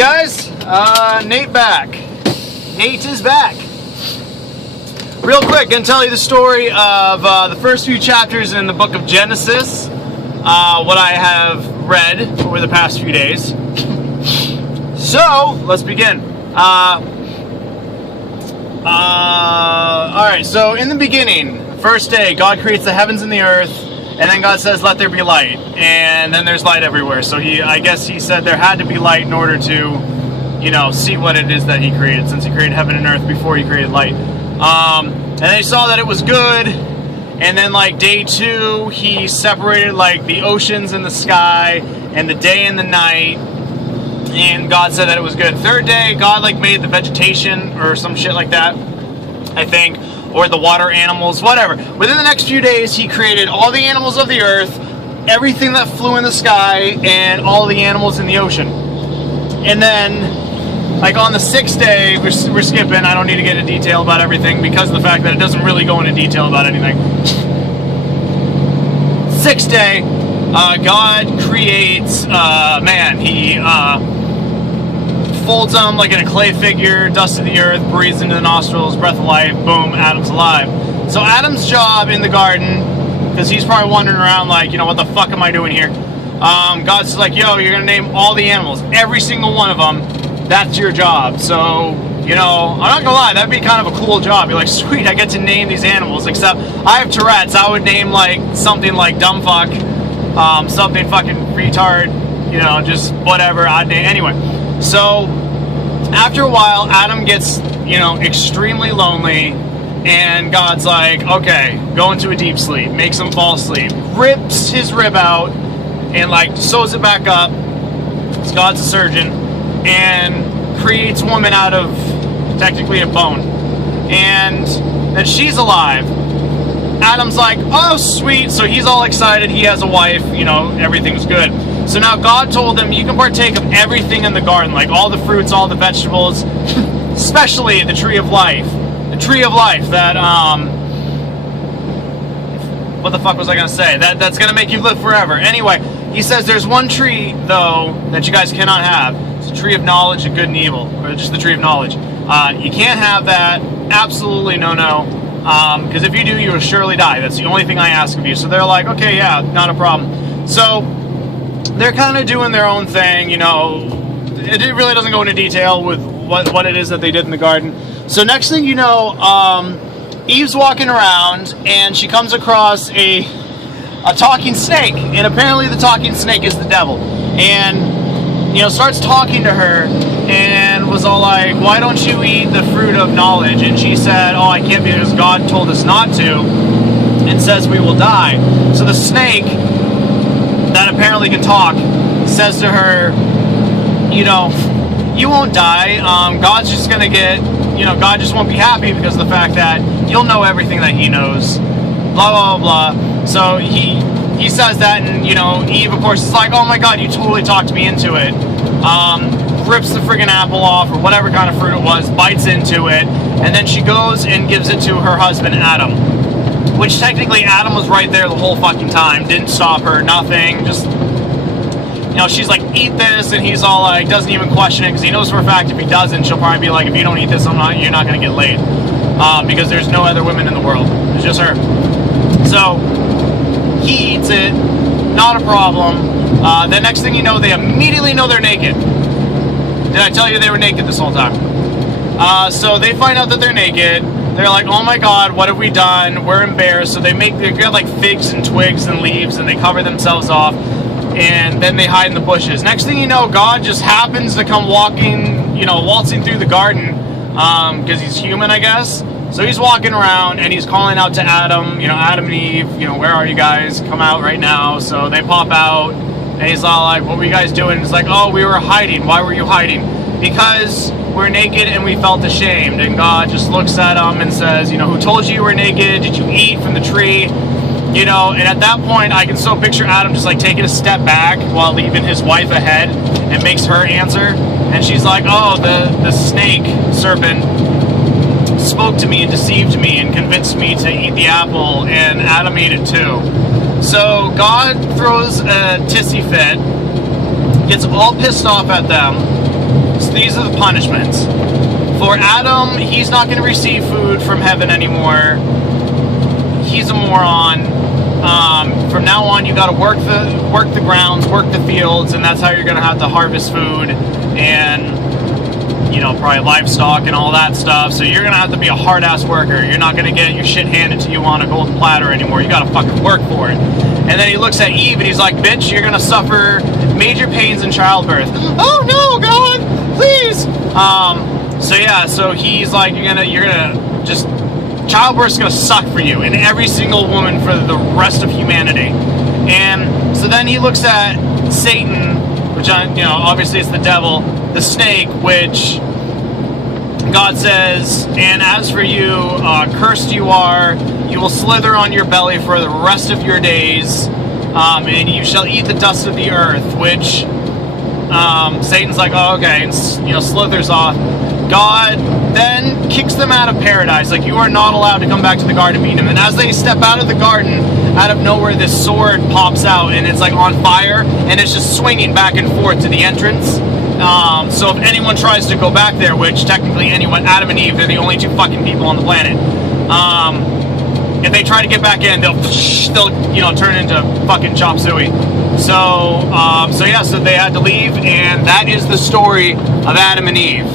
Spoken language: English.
guys? Nate back. Nate is back. Real quick, gonna tell you the story of the first few chapters in the book of Genesis. What I have read over the past few days. So, let's begin. Alright, so in the beginning, first day, God creates the heavens and the earth, and then God says, let there be light. And then there's light everywhere. So I guess he said there had to be light in order to, see what it is that he created, since he created heaven and earth before he created light. And they saw that it was good. And then day 2, he separated the oceans and the sky and the day and the night. And God said that it was good. Third day, God made the vegetation or some shit like that, I think, or the water animals, whatever. Within the next few days, he created all the animals of the earth, everything that flew in the sky, and all the animals in the ocean. And then, on the 6th day, we're skipping. I don't need to get into detail about everything because of the fact that it doesn't really go into detail about anything. 6th day, God creates man. He folds him in a clay figure, dust of the earth, breathes into the nostrils, breath of life, boom, Adam's alive. So Adam's job in the garden, because he's probably wandering around what the fuck am I doing here? God's yo, you're going to name all the animals, every single one of them. That's your job. So, I'm not going to lie, that'd be kind of a cool job. You're like, sweet, I get to name these animals, except I have Tourette's. I would name something like dumb fuck, something fucking retard, just whatever I'd name. Anyway, so after a while, Adam gets, extremely lonely, and God's like, okay, go into a deep sleep, makes him fall asleep, rips his rib out, and sews it back up. God's a surgeon, and creates woman out of technically a bone, and then she's alive. Adam's like, oh sweet, so he's all excited, he has a wife, everything's good. So now God told him, you can partake of everything in the garden, all the fruits, all the vegetables, especially the tree of life. The tree of life that, what the fuck was I going to say? That's going to make you live forever. Anyway, he says there's one tree, though, that you guys cannot have. It's the tree of knowledge of good and evil, or just the tree of knowledge. You can't have that. Absolutely no. Because if you do, you will surely die. That's the only thing I ask of you. So they're like, okay, yeah, not a problem. So they're kind of doing their own thing, It really doesn't go into detail with what it is that they did in the garden. So next thing you know, Eve's walking around, and she comes across a talking snake. And apparently the talking snake is the devil. And, starts talking to her, and was all like, why don't you eat the fruit of knowledge? And she said, oh, I can't because God told us not to, and says we will die. So the snake, that apparently can talk, says to her, you won't die. God's just going to God just won't be happy because of the fact that you'll know everything that he knows. Blah, blah, blah, blah. So he says that, and, Eve, of course, is like, oh my God, you totally talked me into it. Rips the friggin' apple off, or whatever kind of fruit it was, bites into it, and then she goes and gives it to her husband, Adam. Which technically Adam was right there the whole fucking time, didn't stop her, nothing, just, she's like, eat this, and he's all like, doesn't even question it, because he knows for a fact if he doesn't, she'll probably be like, if you don't eat this, you're not gonna get laid. Because there's no other women in the world, it's just her. So, he eats it, not a problem. The next thing you know, they immediately know they're naked. Did I tell you they were naked this whole time? So they find out that they're naked. They're like, oh my God, what have we done? We're embarrassed. So they get figs and twigs and leaves, and they cover themselves off, and then they hide in the bushes. Next thing you know, God just happens to come waltzing through the garden, because he's human, I guess. So he's walking around, and he's calling out to Adam, Adam and Eve, where are you guys? Come out right now. So they pop out, and he's all like, what were you guys doing? He's like, oh, we were hiding. Why were you hiding? Because we're naked and we felt ashamed. And God just looks at them and says, who told you were naked? Did you eat from the tree? And at that point, I can still picture Adam just taking a step back while leaving his wife ahead, and makes her answer. And she's like, oh, the snake, serpent, spoke to me and deceived me and convinced me to eat the apple, and Adam ate it too. So God throws a tissy fit, gets all pissed off at them, So these are the punishments. For Adam, he's not going to receive food from heaven anymore. He's a moron. From now on, you got to work the grounds, work the fields, and that's how you're going to have to harvest food and, you know, probably livestock and all that stuff. So you're going to have to be a hard-ass worker. You're not going to get your shit handed to you on a golden platter anymore. You got to fucking work for it. And then he looks at Eve and he's like, bitch, you're going to suffer major pains in childbirth. Oh no, God, please. So yeah, so he's like, you're gonna just, childbirth's gonna suck for you and every single woman for the rest of humanity. And so then he looks at Satan, which, you know, obviously it's the devil, the snake, which God says, and as for you, cursed you are, you will slither on your belly for the rest of your days, and you shall eat the dust of the earth, which Satan's like, oh, okay, and, you know, slithers off. God then kicks them out of paradise, like, you are not allowed to come back to the Garden of Eden. And as they step out of the garden, out of nowhere, this sword pops out, and it's like on fire, and it's just swinging back and forth to the entrance. So if anyone tries to go back there, which technically anyone, Adam and Eve, they're the only two fucking people on the planet. If they try to get back in, they'll you know, turn into fucking chop suey. So yeah, so they had to leave, and that is the story of Adam and Eve.